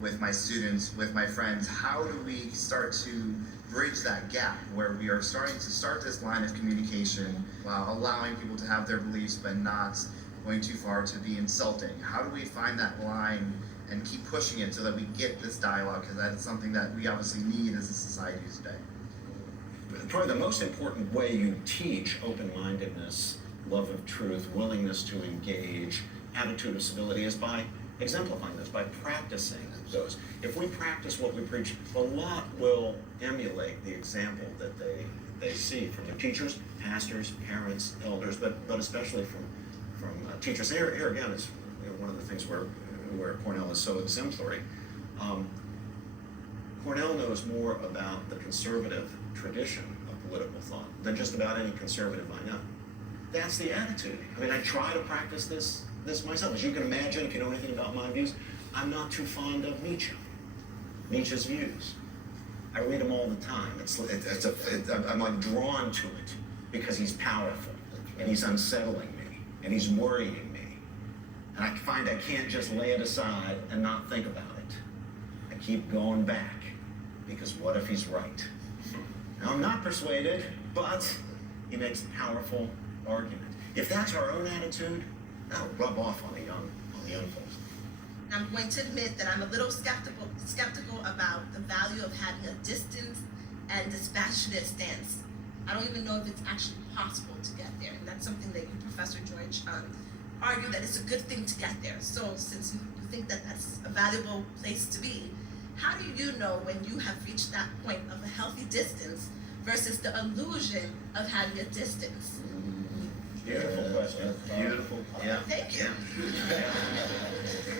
with my students, with my friends, how do we start to bridge that gap where we are starting to start this line of communication while allowing people to have their beliefs but not going too far to be insulting? How do we find that line and keep pushing it so that we get this dialogue, because that's something that we obviously need as a society today? Probably the most important way you teach open-mindedness, love of truth, willingness to engage, attitude of civility is by exemplifying this, by practicing those. If we practice what we preach, a lot will emulate the example that they see from their teachers, pastors, parents, elders, but especially from teachers. Here again is one of the things where Cornell is so exemplary. Cornell knows more about the conservative tradition of political thought than just about any conservative I know. That's the attitude. I mean, I try to practice this myself. As you can imagine, if you know anything about my views, I'm not too fond of Nietzsche's views. I read them all the time. I'm like drawn to it because he's powerful and he's unsettling me and he's worrying me. And I find I can't just lay it aside and not think about it. I keep going back because what if he's right? Now, I'm not persuaded, but he makes a powerful argument. If that's our own attitude, that'll rub off on the young folks. I'm going to admit that I'm a little skeptical about the value of having a distance and dispassionate stance. I don't even know if it's actually possible to get there, and that's something that you, Professor George, argue that it's a good thing to get there. So since you think that that's a valuable place to be, how do you know when you have reached that point of a healthy distance versus the illusion of having a distance? Beautiful question. Beautiful. Yeah. Thank you.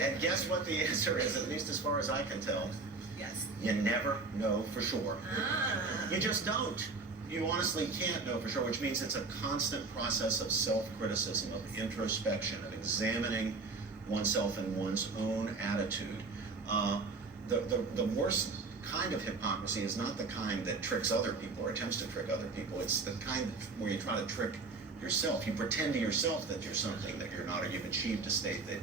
And guess what the answer is, at least as far as I can tell? Yes. You never know for sure. Ah. You just don't. You honestly can't know for sure, which means it's a constant process of self-criticism, of introspection, of examining oneself and one's own attitude. The worst kind of hypocrisy is not the kind that tricks other people or attempts to trick other people. It's the kind where you try to trick yourself. You pretend to yourself that you're something that you're not, or you've achieved a state that